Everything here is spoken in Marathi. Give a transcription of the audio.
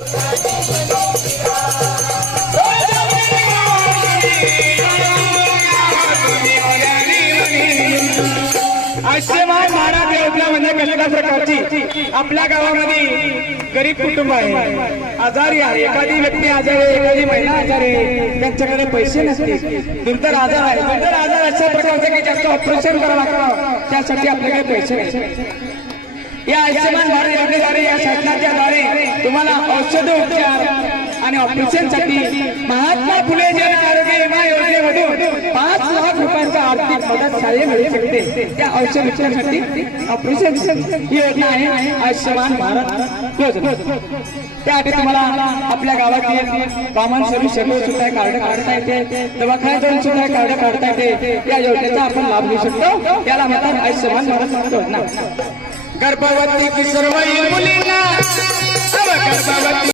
आयुष्यमान महाराज योजना म्हणजे कशा प्रकारची आपल्या गावामध्ये गरीब कुटुंब आहे, आजारी आहे, एखादी व्यक्ती आजारी आहे, एखादी महिला आजारी आहे, त्यांच्याकडे पैसे नसतील, दुर्धर आजार आहे, दुर्धर आजार अशा प्रकारचे की जास्त ऑपरेशन करावं लागतं, त्यासाठी आपल्याकडे पैसे नसतील. या आयुष्यमान भारत योजनेद्वारे या शासनाच्या द्वारे तुम्हाला औषध उपचार आणि ऑपरेशनसाठी महात्मा फुले जन आरोग्य विमा योजनेमधून 5 लाख रुपयांचा आर्थिक मदत सहाय्य मिळू शकते. त्या औषध उपचारासाठी ऑपरेशन ही योजना आहे आयुष्यमान भारत योजना. त्यासाठी तुम्हाला आपल्या गावातील कॉमन सर्व्हिस सेंटर सुद्धा कार्ड काढता येते, दवाखान्यात जाऊन सुद्धा कार्ड काढता येते. या योजनेचा आपण लाभ घेऊ शकतो. त्याला म्हणतात आयुष्यमान भारत योजना. गर्भवती किशोरवयीन मुलींना गर्भवती